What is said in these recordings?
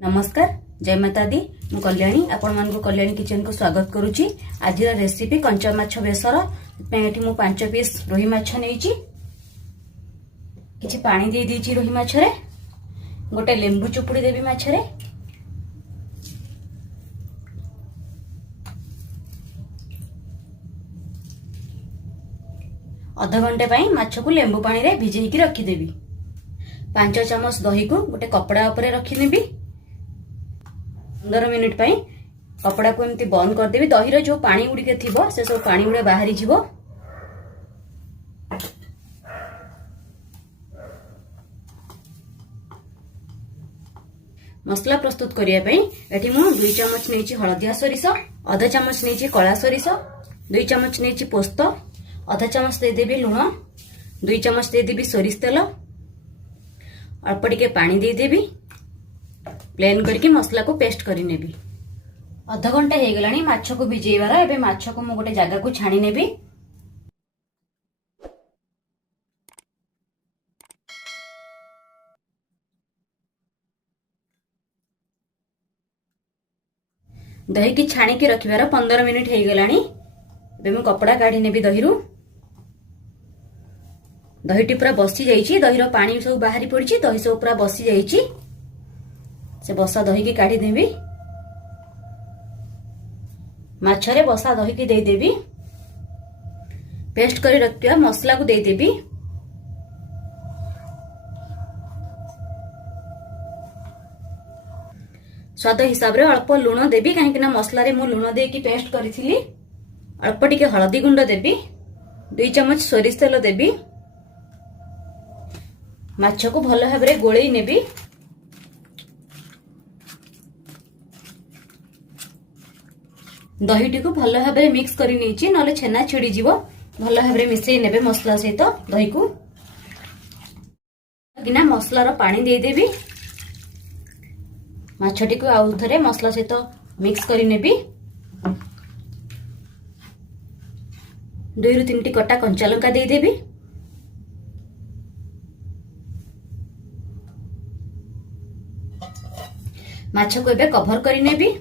नमस्कार जय माता दी मु कल्याणी आपण मान को कल्याणी किचन को स्वागत करूची। आज रेसिपी कंचा माछ बेसर एठी मु 5 पीस रोही माछ नेइची। किछि पानी दे दीची रोही माछ रे, गोटे लेंबू चुपुड़ी देबी माछ रे। आधा घंटे पई माछ को लेंबू पानी रे भिजेई की रखी देबी। 5 चम्मच दही को गोटे कपड़ा ऊपर रखी नेबी। 15 मिनिट पई कपड़ा को एमती बंद कर देबी। दही रो जो पानी गुडी थिबो से सब पानी गुडे बाहरी जिवो। मसला प्रस्तुत करिया पई एठी मु 2 चम्मच नेची हळदिया सरिष, आधा चम्मच नेची कळा सरिष, 2 चम्मच नेची पोस्त, आधा चम्मच दे देबी लूण, 2 चम्मच दे देबी सरिष तेल, अल्प टिके पानी दे देबी। प्लेन करके मसला को पेस्ट करी नेबी। आधा घंटा हे गलानी माछ को भिजेइबार। एबे माछ को मु गोटे जगह को छाणी नेबी। दही की छाणी के रखिबार 15 मिनिट हे गलानी। एबे मु कपड़ा काढी नेबी दहीरु। दहीटी पूरा बसी जाइछि, दहीर पानी सब बाहरी पड़िछि, दही सब पूरा बसी जाइछि। से बसा दही की काढ़ी देबी। माछरे बसा दही की दे देबी। पेस्ट करी रखिया मसला को दे देबी। स्वाद हिसाब रे अल्प लूण देबी, काहे ना मसला रे मु लूण दे की पेस्ट करिथिली। अल्प टिके हळदी गुंड देबी। 2 चम्मच सरिष तेल देबी। माछ को भल भाबरे गोळेई नेबी। दहीटी को भल भाबरे मिक्स करी नेछि, नले छेना छिड़ी जीवो। भल भाबरे मिसई नेबे मसला सहित दही को। किना मसला रो पानी दे देबी। माछटी को आउ थरे मसला सहित मिक्स करी नेबी। 2 रु 3 टी कटा कंचा लंका दे देबी। माछ को एबे कवर करी नेबी।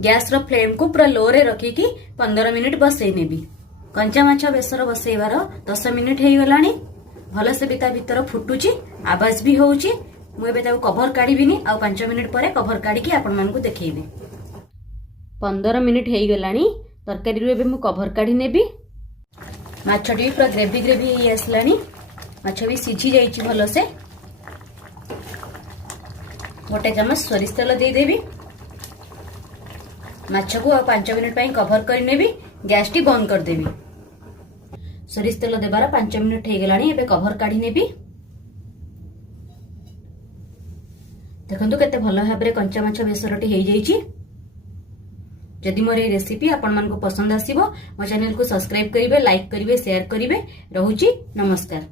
गैस रो फ्लेम को पूरा लो रे रखी की 15 मिनिट बसई नेबी। कंचा माछ बेसर बसईबार 10 मिनिट हे गलानी। भल से बिता भीतर फुटुची, आवाज भी होउची। मु एबे ताको कवर काढीबिनी। आ 5 मिनिट परे कवर काढी की आपण मान को देखैबे। 15 मिनिट हे गलानी। तरकारी रो एबे मु कवर काढी नेबी। माछटी पूरा ग्रेवी ग्रेवी हे आसलानी। माछ भी सिझी जाईची भल से। गोटे चम्मच सरिष तेल दे देबी। माछ को 5 मिनिट पई कवर कर नेबी। गैस टी बंद कर देबी। सरिष तेल देबार 5 मिनिट हे गलानी। एबे कवर काढी नेबी। देखंतु केते भलो भाबरे कंचा माछ बेसरटी हे जाईची। जदि मोर ए रेसिपी आपण मन को पसंद आसीबो, मो चैनल को सब्सक्राइब करिवे, लाइक करिवे, शेयर करिवे। रहूची नमस्कार।